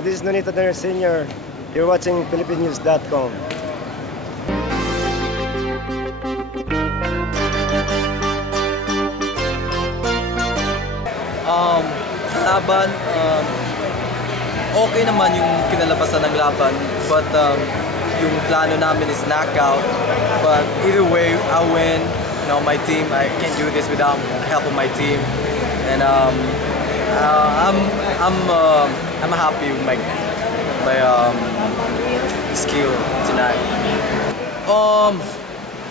This is Nonito Tanner Sr. You're watching PhilippineNews.com. Laban, okay naman yung kinalabasan ng laban, but yung plano namin is knockout. But either way, I win. You know, my team, I can't do this without the help of my team, and I'm happy with my skill tonight.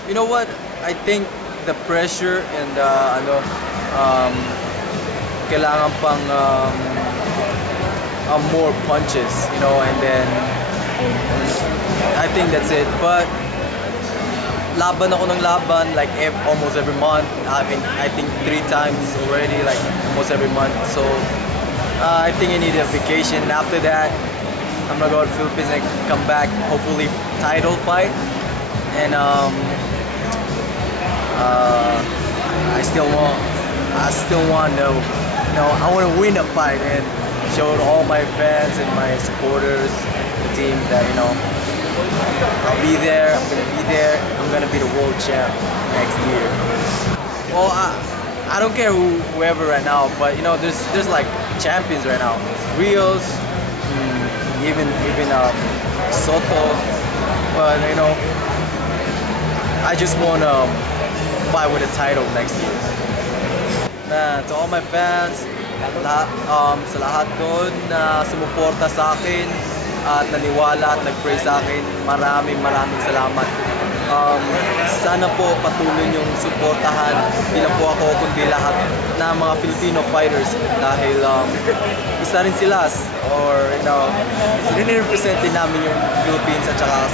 You know what? I think the pressure and kailangan pang more punches, you know, and then I think that's it. But laban ako ng laban like almost every month. I think 3 times already, like almost every month. So I think I need a vacation. And after that, I'm gonna go to the Philippines and come back, hopefully title fight. And I still want to, you know, I want to win a fight and show to all my fans and my supporters, the team, that, you know, I'll be there. I'm gonna be there. I'm gonna be the world champ next year. Well, I don't care whoever right now, but you know, there's like champions right now. Rios, even Soto, but you know, I just want to fight with a title next year. Man, to all my fans, sa lahat doon na sumuporta sa akin at naniwala at nag-pray sa akin, maraming salamat. Sana po patuloy niyong suportahan, hindi lang po ako kundi lahat na mga Filipino fighters, dahil isa rin sila, or you know, represent din namin yung Philippines. At saka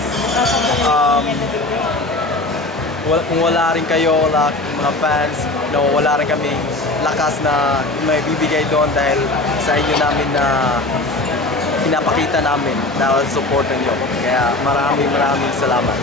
kung wala rin kayo, wala mga fans, no, wala rin kaming lakas na may bibigay doon dahil sa inyo namin na pinapakita namin na supportan nyo. Kaya maraming salamat.